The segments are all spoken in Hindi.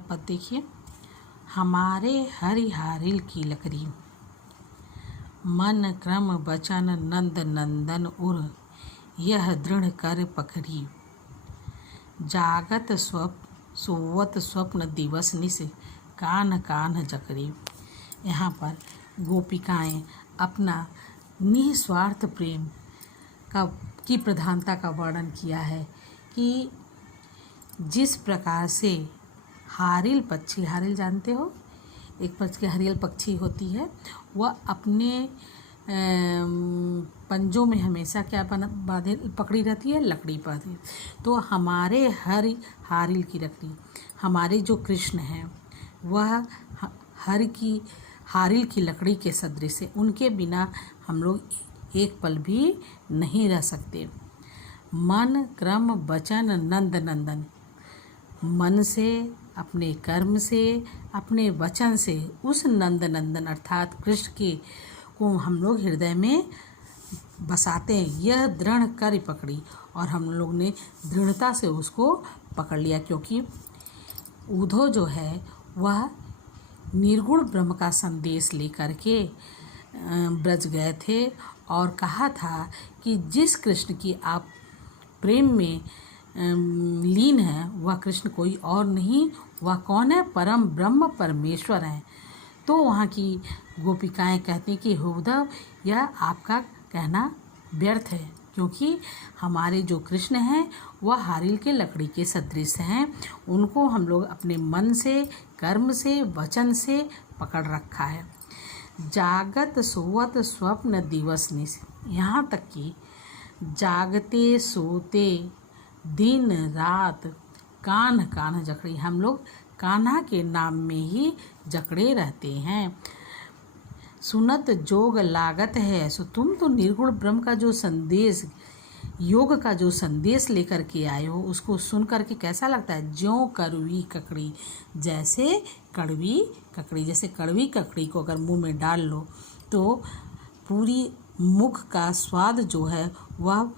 पद देखिए। हमारे हरिहारिल की लकड़ी, मन क्रम बचन नंद नंदन उर, यह दृढ़ कर पकड़ी। जागत सोवत स्वप्न दिवस निस, कान कान जकड़ी। यहाँ पर गोपिकाएं अपना निस्वार्थ प्रेम की प्रधानता का वर्णन किया है कि जिस प्रकार से हारिल पक्षी, हारिल जानते हो, एक प्रकार की हरियल पक्षी होती है, वह अपने पंजों में हमेशा क्या बांधे पकड़ी रहती है, लकड़ी बांधे। तो हमारे हारिल की लकड़ी, हमारे जो कृष्ण हैं वह हारिल की लकड़ी के सदृश है। उनके बिना हम लोग एक पल भी नहीं रह सकते। मन क्रम वचन नंद नंदन, मन से, अपने कर्म से, अपने वचन से उस नंद नंदन अर्थात कृष्ण के को हम लोग हृदय में बसाते हैं। यह दृढ़ कर पकड़ी, और हम लोग ने दृढ़ता से उसको पकड़ लिया, क्योंकि उद्धव जो है वह निर्गुण ब्रह्म का संदेश लेकर के ब्रज गए थे और कहा था कि जिस कृष्ण की आप प्रेम में लीन है वह कृष्ण कोई और नहीं, वह कौन है, परम ब्रह्म परमेश्वर हैं। तो वहाँ की गोपिकाएं कहती कि उद्धव, यह आपका कहना व्यर्थ है, क्योंकि हमारे जो कृष्ण हैं वह हारिल के लकड़ी के सदृश हैं। उनको हम लोग अपने मन से, कर्म से, वचन से पकड़ रखा है। जागत सोवत स्वप्न दिवस निस, यहाँ तक कि जागते सोते दिन रात कान कान जकड़ी, हम लोग कान्हा के नाम में ही जकड़े रहते हैं। सुनत जोग लागत है, सो तुम तो निर्गुण ब्रह्म का जो संदेश, योग का जो संदेश लेकर के आए हो, उसको सुन करके कैसा लगता है, ज्यों कड़वी ककड़ी, जैसे कड़वी ककड़ी। जैसे कड़वी ककड़ी को अगर मुंह में डाल लो तो पूरी मुख का स्वाद जो है वह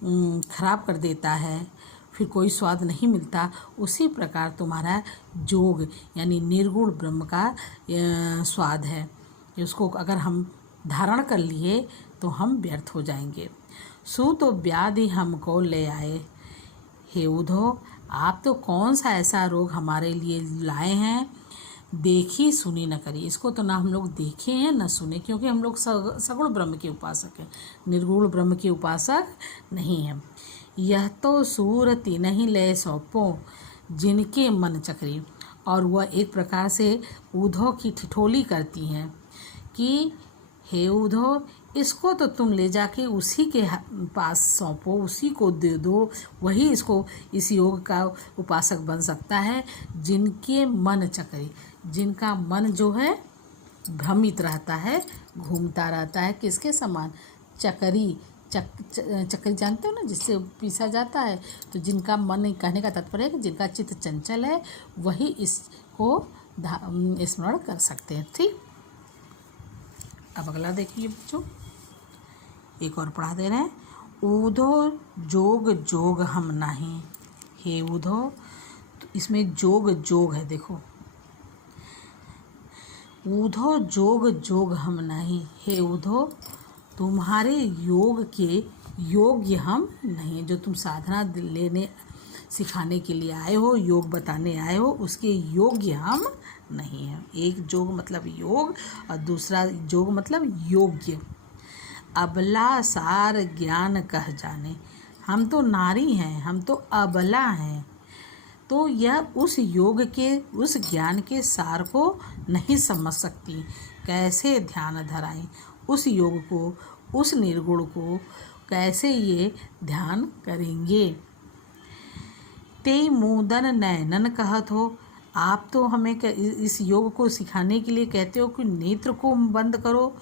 खराब कर देता है, फिर कोई स्वाद नहीं मिलता। उसी प्रकार तुम्हारा जोग यानी निर्गुण ब्रह्म का स्वाद है, उसको अगर हम धारण कर लिए तो हम व्यर्थ हो जाएंगे। सो तो व्याधि हमको ले आए, हे उद्धव, आप तो कौन सा ऐसा रोग हमारे लिए लाए हैं, देखी सुनी न करी। इसको तो ना हम लोग देखे हैं न सुने, क्योंकि हम लोग सगुण ब्रह्म के उपासक हैं, निर्गुण ब्रह्म के उपासक नहीं हैं। यह तो सूरति नहीं ले सौंपो, जिनके मन चक्री। और वह एक प्रकार से उद्धव की ठिठोली करती हैं कि हे उद्धव, इसको तो तुम ले जाके उसी के पास सौंपो, उसी को दे दो, वही इसको इस योग का उपासक बन सकता है। जिनके मन चक्री, जिनका मन जो है भ्रमित रहता है, घूमता रहता है, किसके समान, चक्री। चक्री जानते हो ना, जिससे पीसा जाता है। तो जिनका मन, कहने का तात्पर्य है कि जिनका चित्त चंचल है वही इसको स्मरण कर सकते हैं। ठीक, अब अगला देखिए बच्चों, एक और पढ़ा दे रहे हैं। उद्धव जोग जोग हम नहीं, हे उद्धव, तो इसमें जोग जोग है, देखो, उद्धव जोग जोग हम नहीं, हे उद्धव, तुम्हारे योग के योग्य हम नहीं। जो तुम साधना लेने सिखाने के लिए आए हो, योग बताने आए हो, उसके योग्य हम नहीं हैं। एक जोग मतलब योग और दूसरा जोग मतलब योग्य। अबला सार ज्ञान कह जाने, हम तो नारी हैं, हम तो अबला हैं, तो यह उस योग के, उस ज्ञान के सार को नहीं समझ सकती। कैसे ध्यान धराएं उस योग को, उस निर्गुण को कैसे ये ध्यान करेंगे। ते मूदन नयनन कहत हो, आप तो हमें इस योग को सिखाने के लिए कहते हो कि नेत्र को बंद करो,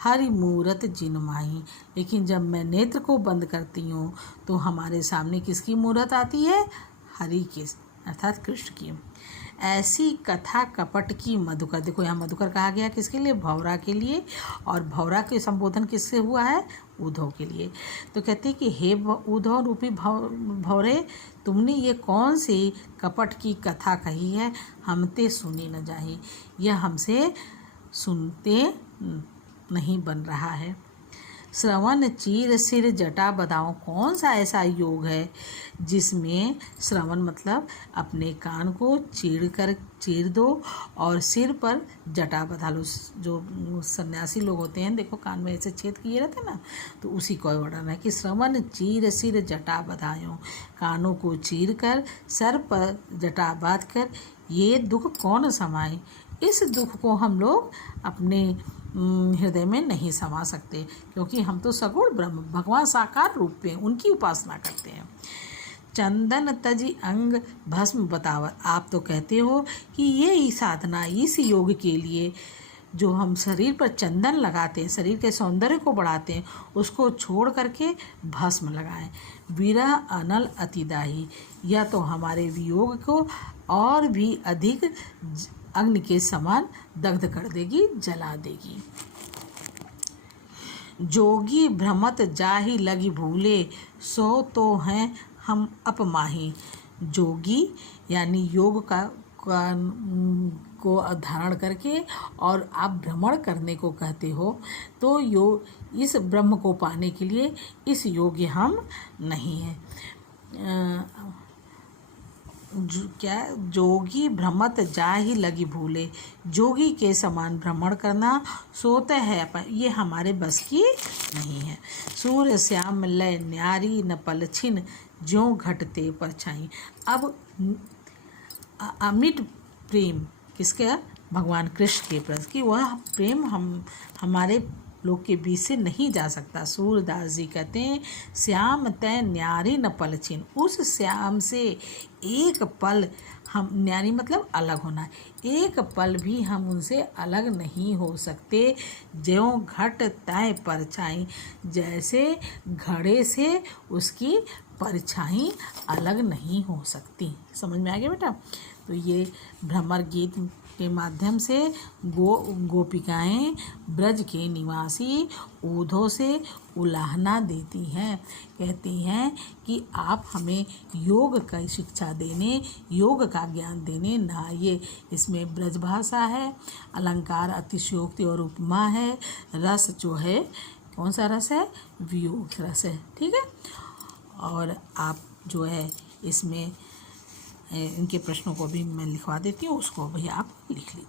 हरि मूरत जिनमाही। लेकिन जब मैं नेत्र को बंद करती हूँ तो हमारे सामने किसकी मूरत आती है, हरि की, अर्थात कृष्ण की। ऐसी कथा कपट की मधुकर। देखो यहाँ मधुकर कहा गया किसके लिए, भौरा के लिए, और भौरा के संबोधन किससे हुआ है, उद्धव के लिए। तो कहते हैं कि हे उद्धव रूपी भौरे, तुमने ये कौन सी कपट की कथा कही है, हमते सुनी न जाही। यह हमसे सुनते नहीं बन रहा है। श्रवण चीर सिर जटा बधाओ, कौन सा ऐसा योग है जिसमें श्रवण मतलब अपने कान को चीर दो और सिर पर जटा बधा लो। जो सन्यासी लोग होते हैं देखो कान में ऐसे छेद किए रहते हैं ना, तो उसी को वर्णन है कि श्रवण चीर सिर जटा बधायो, कानों को चीर कर सर पर जटा बांध कर ये दुख कौन समाए। इस दुख को हम लोग अपने हृदय में नहीं समा सकते, क्योंकि हम तो सगुण ब्रह्म भगवान साकार रूप में उनकी उपासना करते हैं। चंदन तजी अंग भस्म बतावर, आप तो कहते हो कि ये ही साधना, इस योग के लिए जो हम शरीर पर चंदन लगाते हैं, शरीर के सौंदर्य को बढ़ाते हैं, उसको छोड़ करके भस्म लगाएं। विरह अनल अतिदाही, यह तो हमारे वियोग को और भी अधिक अग्नि के समान दग्ध कर देगी, जला देगी। जोगी भ्रमत जाहि लगी भूले, सो तो हैं हम अपमाही। जोगी यानी योग को धारण करके और आप भ्रमण करने को कहते हो, तो इस ब्रह्म को पाने के लिए इस योग्य हम नहीं हैं। जोगी भ्रमत जाहि लगी भूले, जोगी के समान भ्रमण करना सोते है ये हमारे बस की नहीं है। सूर्य श्याम लय न्यारी न पल छिन, ज्यों घटते परछाई। अब अमिट प्रेम किसके, भगवान कृष्ण के प्रति, कि वह प्रेम हमारे लोग के बीच से नहीं जा सकता। सूरदास जी कहते हैं श्याम तय न्यारी न पल छिन, उस श्याम से एक पल हम, न्यारी मतलब अलग होना, एक पल भी हम उनसे अलग नहीं हो सकते। ज्यों घट तय परछाई, जैसे घड़े से उसकी परछाई अलग नहीं हो सकती। समझ में आ गया बेटा। तो ये भ्रमर गीत के माध्यम से गोपिकाएं ब्रज के निवासी उद्धव से उलाहना देती हैं, कहती हैं कि आप हमें योग का शिक्षा देने, योग का ज्ञान देने ना आइए। इसमें ब्रज भाषा है, अलंकार, अतिशयोक्ति और उपमा है, रस जो है कौन सा रस है, वियोग रस है, ठीक है। और आप जो है इसमें इनके प्रश्नों को भी मैं लिखवा देती हूँ, उसको भी आप लिख लीजिए।